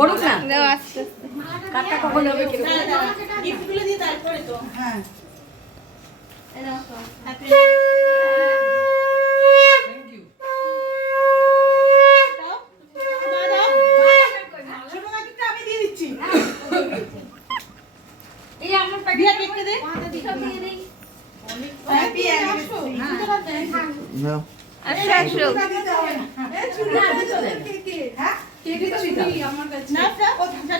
করুক না দাও আস্তে কাটটা কখন হবে কি গিফটগুলো দিয়ে তারপরে তো হ্যাঁ হ্যাপি এই আমার প্যাকেট বিয়া কেটে দে হ্যাপি No. আসো আসো না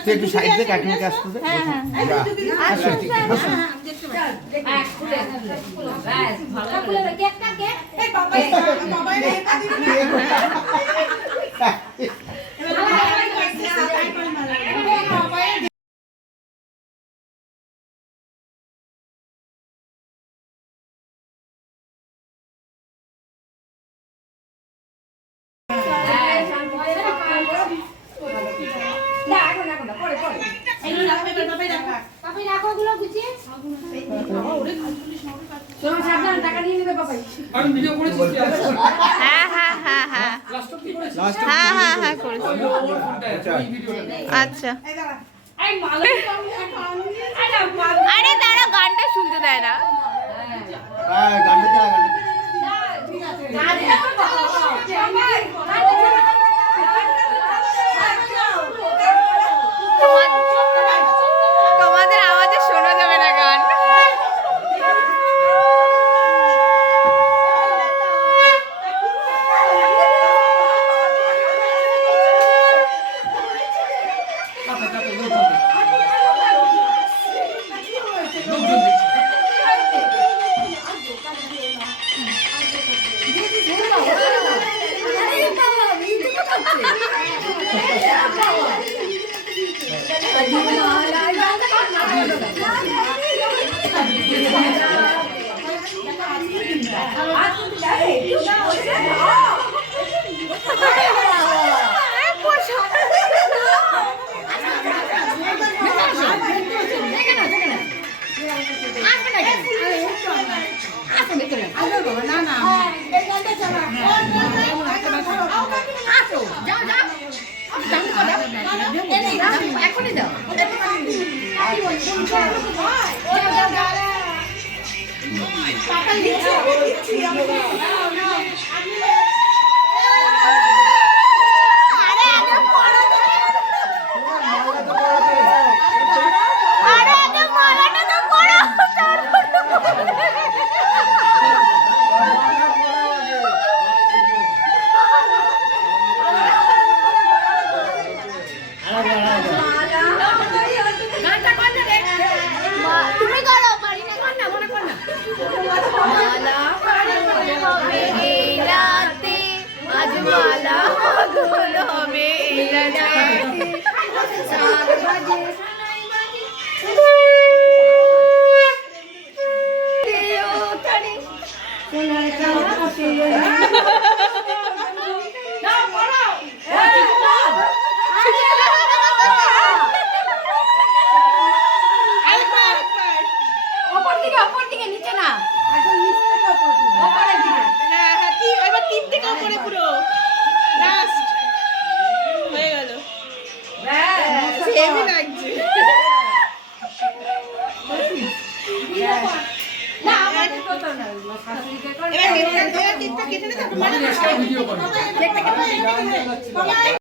তুই একটু সাইড দিয়ে কাকিমাকে আসতে দে। হ্যাঁ হ্যাঁ আসো, ঠিক আছে, বসো। আমি ভিডিও করেছি হ্যাঁ হ্যাঁ হ্যাঁ হ্যাঁ লাস্ট কি করেছি হ্যাঁ হ্যাঁ হ্যাঁ করেছি ওই ওর ফোনটা ওই ভিডিওটা আচ্ছা আরে তারা গানটা শুনতে দেয় না হ্যাঁ, গানটা চা, গানটা চা। তোমাদের আওয়াজে শোনা যাবে না গান তুমি করো পারি না কর না মনে কর না মালা হবে এই রাতে আজ মালা হবে এই রাতে 4 বাজে অপর দিকে নিচে না হ্যাঁ হ্যাঁ এবার তিন থেকে উপরে পুরো লাস্ট হয়ে গেল হেভি লাগছে না আমার তো না শাশুড়িকে করে এবার কেটে নে তারপর মানে ভিডিও করে কেটে